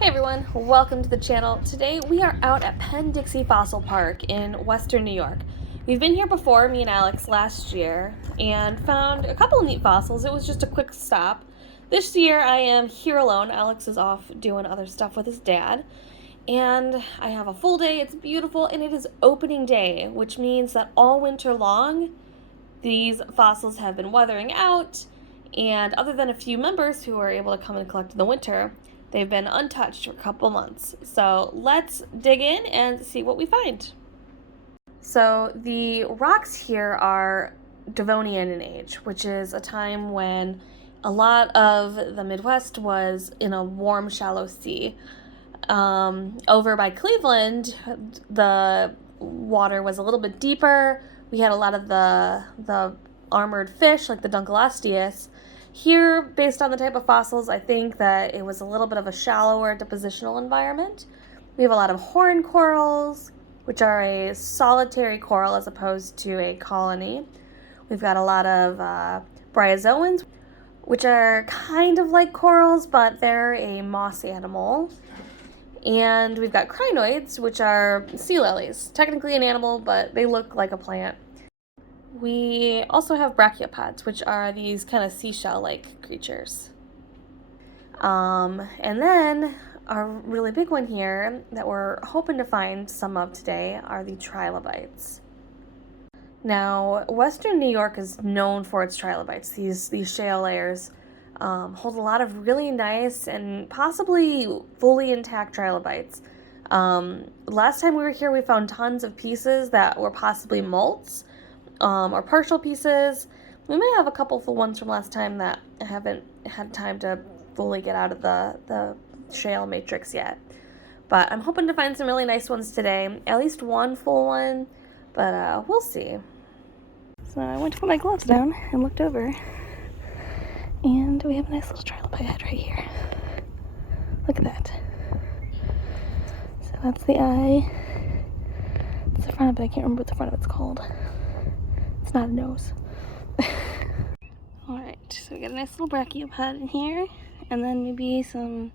Hey everyone, welcome to the channel. Today we are out at Penn Dixie Fossil Park in Western New York. We've been here before, me and Alex, last year, and found a couple of neat fossils. It was just a quick stop. This year I am here alone. Alex is off doing other stuff with his dad. And I have a full day, it's beautiful, and it is opening day, which means that all winter long, these fossils have been weathering out, and other than a few members who are able to come and collect in the winter, they've been untouched for a couple months. So let's dig in and see what we find. So the rocks here are Devonian in age, which is a time when a lot of the Midwest was in a warm, shallow sea. Over by Cleveland, the water was a little bit deeper. We had a lot of the armored fish, like the Dunkleosteus. Here, based on the type of fossils, I think that it was a little bit of a shallower depositional environment. We have a lot of horn corals, which are a solitary coral as opposed to a colony. We've got a lot of bryozoans, which are kind of like corals, but they're a moss animal. And we've got crinoids, which are sea lilies. Technically an animal, but they look like a plant. We also have brachiopods, which are these kind of seashell-like creatures. And then our really big one here that we're hoping to find some of today are the trilobites. Now, Western New York is known for its trilobites. These shale layers hold a lot of really nice and possibly fully intact trilobites. Last time we were here, we found tons of pieces that were possibly molts or partial pieces. We may have a couple full ones from last time that I haven't had time to fully get out of the shale matrix yet. But I'm hoping to find some really nice ones today, at least one full one, but we'll see. So I went to put my gloves down and looked over, and we have a nice little trilobite head right here. Look at that. So that's the eye. It's the front of it. I can't remember what the front of it's called. It's not a nose. Alright, so we got a nice little brachiopod in here, and then maybe some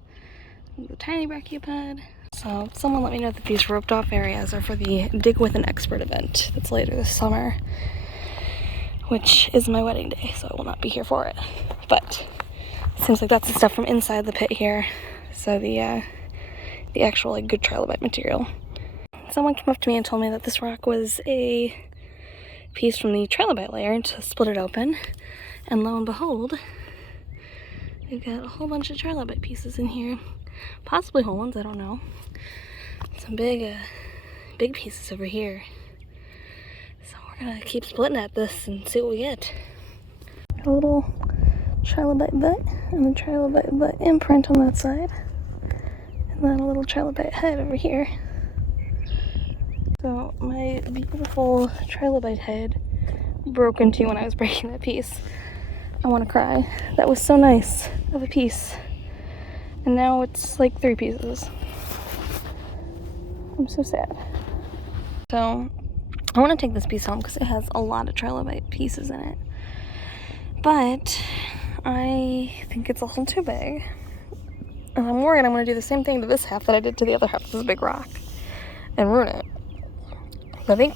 tiny brachiopod. So someone let me know that these roped off areas are for the Dig with an Expert event that's later this summer, which is my wedding day, so I will not be here for it. But it seems like that's the stuff from inside the pit here. So the actual like good trilobite material. Someone came up to me and told me that this rock was a piece from the trilobite layer, and to split it open, and lo and behold, we've got a whole bunch of trilobite pieces in here. Possibly whole ones, I don't know. Some big pieces over here. So we're gonna keep splitting at this and see what we get. A little trilobite butt and a trilobite butt imprint on that side. And then a little trilobite head over here. So my beautiful trilobite head broke in two when I was breaking that piece. I want to cry. That was so nice of a piece. And now it's like 3 pieces. I'm so sad. So I want to take this piece home because it has a lot of trilobite pieces in it. But I think it's a little too big. And I'm worried I'm going to do the same thing to this half that I did to the other half of this big rock and ruin it. I think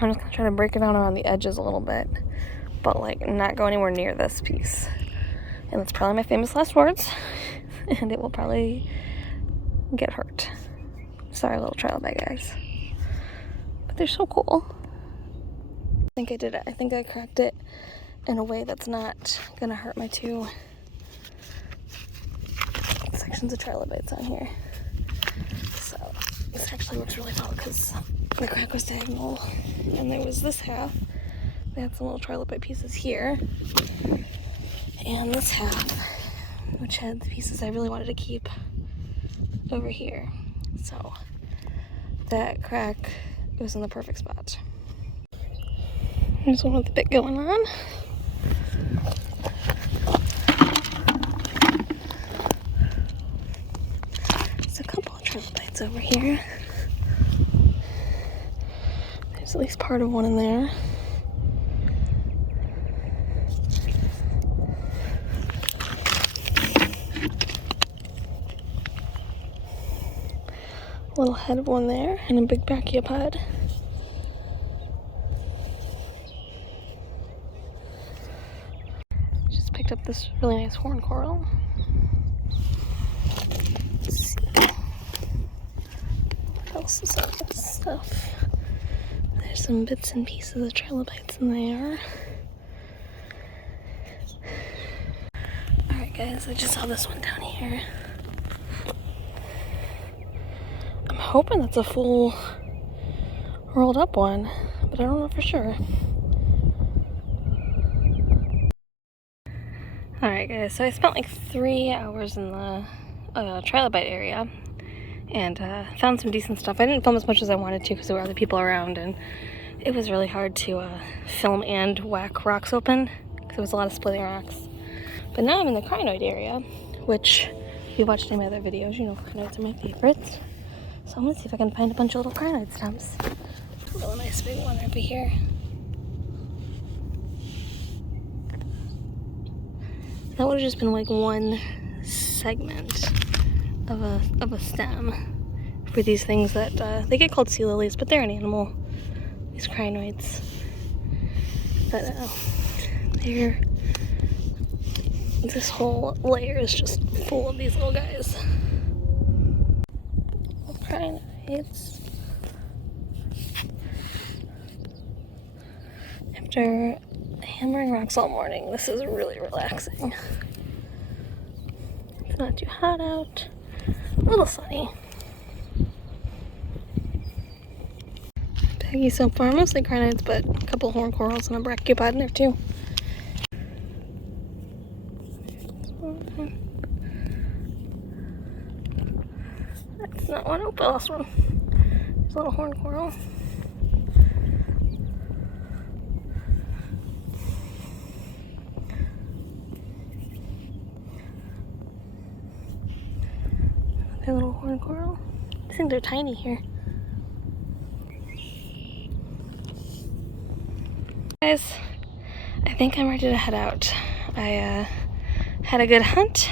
I'm just going to try to break it down around the edges a little bit, but like not go anywhere near this piece. And that's probably my famous last words, and it will probably get hurt. Sorry, little trilobite guys. But they're so cool. I think I did it. I think I cracked it in a way that's not going to hurt my 2 sections of trilobites on here. So this actually works really well because the crack was diagonal, and there was this half. They had some little trilobite pieces here, and this half, which had the pieces I really wanted to keep over here. So that crack was in the perfect spot. There's one with the bit going on. There's a couple of trilobites over here. There's at least part of one in there. Little head of one there, and a big brachiopod. Just picked up this really nice horn coral. Let's see. What else is all good stuff? There's some bits and pieces of trilobites in there. Alright guys, I just saw this one down here. I'm hoping that's a full rolled up one, but I don't know for sure. Alright guys, so I spent like 3 hours in the trilobite area and found some decent stuff. I didn't film as much as I wanted to because there were other people around, and it was really hard to film and whack rocks open because there was a lot of splitting rocks. But now I'm in the crinoid area, which if you've watched any of my other videos, you know crinoids are my favorites. So I'm gonna see if I can find a bunch of little crinoid stumps. A really nice big one over here. That would have just been like one segment of a stem for these things that they get called sea lilies, but they're an animal. These crinoids, but they're this whole layer is just full of these little guys. Little crinoids. After hammering rocks all morning, this is really relaxing. It's not too hot out, a little sunny. Peggy so far, mostly crinoids, but a couple horn corals and a brachiopod in there too. That's not one. Oh, I lost one. There's a little horn coral. Another little horn coral. I think they're tiny here. Guys, I think I'm ready to head out. I had a good hunt.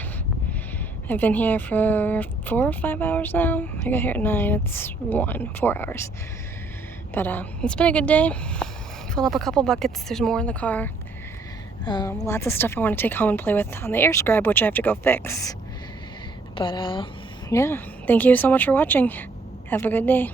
I've been here for 4 or 5 hours now. I got here at 9. It's 4 hours. But it's been a good day. Fill up a couple buckets. There's more in the car. Lots of stuff I want to take home and play with on the air scribe, which I have to go fix. But yeah, thank you so much for watching. Have a good day.